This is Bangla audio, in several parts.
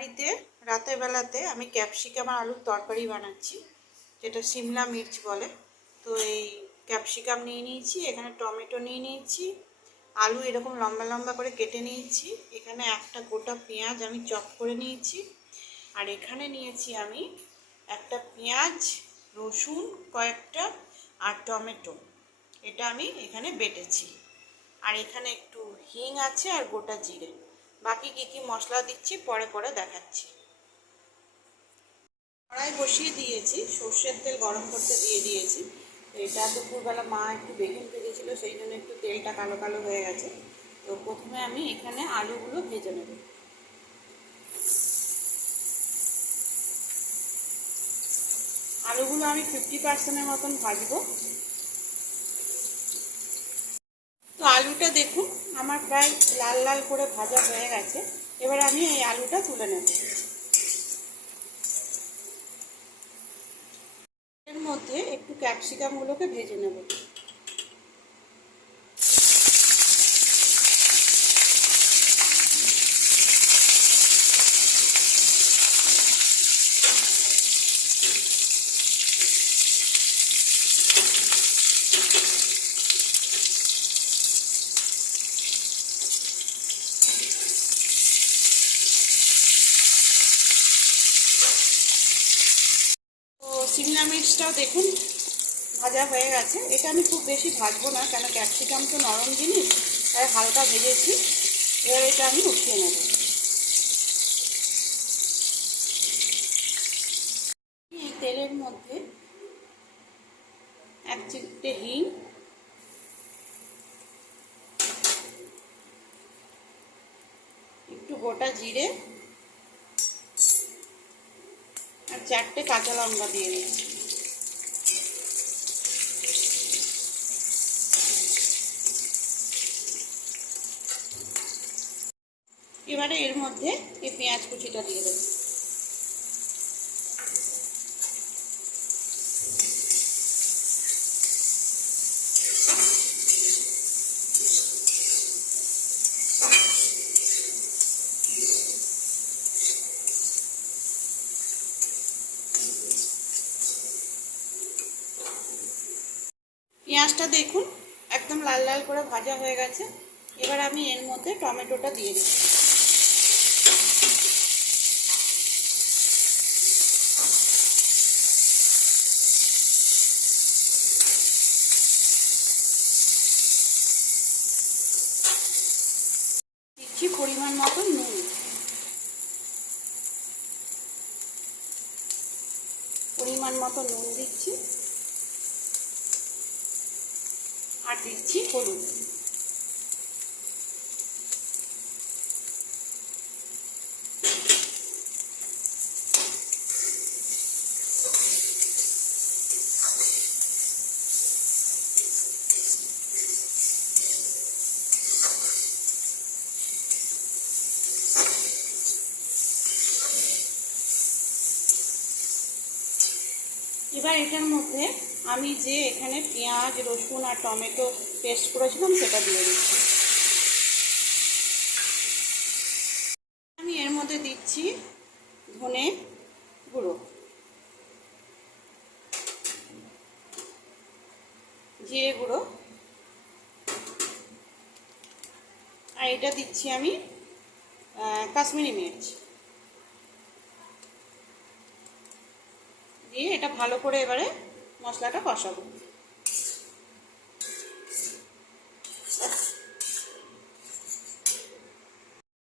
বাড়িতে রাতের বেলাতে আমি ক্যাপসিকাম আর আলুর তরকারি বানাচ্ছি, যেটা সিমলা মির্চ বলে। তো এই ক্যাপসিকাম নিয়ে নিয়েছি, এখানে টমেটো নিয়ে নিয়েছি, আলু এরকম লম্বা লম্বা করে কেটে নিয়েছি, এখানে একটা গোটা পেঁয়াজ আমি চপ করে নিয়েছি, আর এখানে নিয়েছি আমি একটা পেঁয়াজ, রসুন কয়েকটা আর টমেটো, এটা আমি এখানে বেটেছি। আর এখানে একটু হিং আছে আর গোটা জিরে। বাকি কী কী মশলা দিচ্ছি পরে পরে দেখাচ্ছি। কড়াই বসিয়ে দিয়েছি, সর্ষের তেল গরম করতে দিয়ে দিয়েছি। এটা দুপুরবেলা মা একটু বেগুন ভেজেছিল, সেই জন্য একটু তেলটা কালো কালো হয়ে গেছে। তো প্রথমে আমি এখানে আলুগুলো ভেজে নেব। আলুগুলো আমি 50% মতন ভাজবো। তো আলুটা দেখুন আমার প্রায় লাল লাল করে ভাজা হয়ে গেছে। এবার আমি এই আলুটা তুলে নেব। এর মধ্যে একটু ক্যাপসিকামগুলোকে ভেজে নেব। সিমলা মির্চটাও দেখুন ভাজা হয়ে গেছে। এটা আমি খুব বেশি ভাজবো না, কেন ক্যাপসিকাম তো নরম জিনিস, তাই হালকা ভেজেছি। এবার এটা আমি উঠিয়ে নেব। এই তেলের মধ্যে এক চিমটে হিং, একটু গোটা জিরে আর 4টে কাঁচা লঙ্কা দিয়ে দিচ্ছি। এবারে এর মধ্যে এই পেঁয়াজ কুচিটা দিয়ে দেবো। পেঁয়াজটা দেখুন একদম লাল লাল করে ভাজা হয়ে গেছে। এবার আমি এর মধ্যে টমেটোটা দিয়ে দিচ্ছি। দিচ্ছি পরিমাণ মতো নুন। পরিমাণ মতো নুন দিচ্ছি আর দিচ্ছি হলুদ। এবার এটার মধ্যে আমি যে এখানে পেঁয়াজ, রসুন আর টমেটো পেস্ট করেছিলাম সেটা দিয়ে দিচ্ছি। আমি এর মধ্যে দিচ্ছি ধনে গুঁড়ো, জিরে গুঁড়ো, আর এটা দিচ্ছি আমি কাশ্মীরি মির্চ দিয়ে এটা ভালো করে এবারে মশলাটা কষাবো।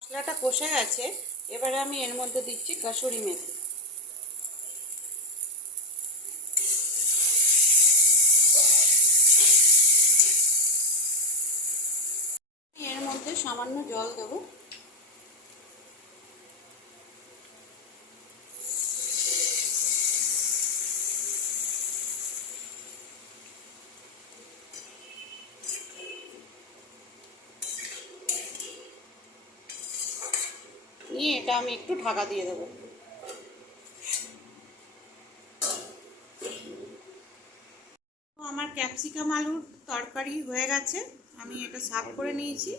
মশলাটা কষে গেছে, এবারে আমি এর মধ্যে দিচ্ছি কাসুরি মেথি। এর মধ্যে সামান্য জল দেবো। নিয়ে এটা আমি একটু ঢাকা দিয়ে দেবো। তো আমার ক্যাপসিকাম আলুর তরকারি হয়ে গেছে, আমি এটা সার্ভ করে নিয়েছি।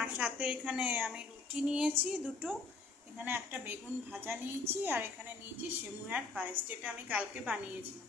আর সাথে এখানে আমি রুটি নিয়েছি দুটো, এখানে একটা বেগুন ভাজা নিয়েছি আর এখানে নিয়েছি সিমুইয়ার পায়েস, যেটা আমি কালকে বানিয়েছিলাম।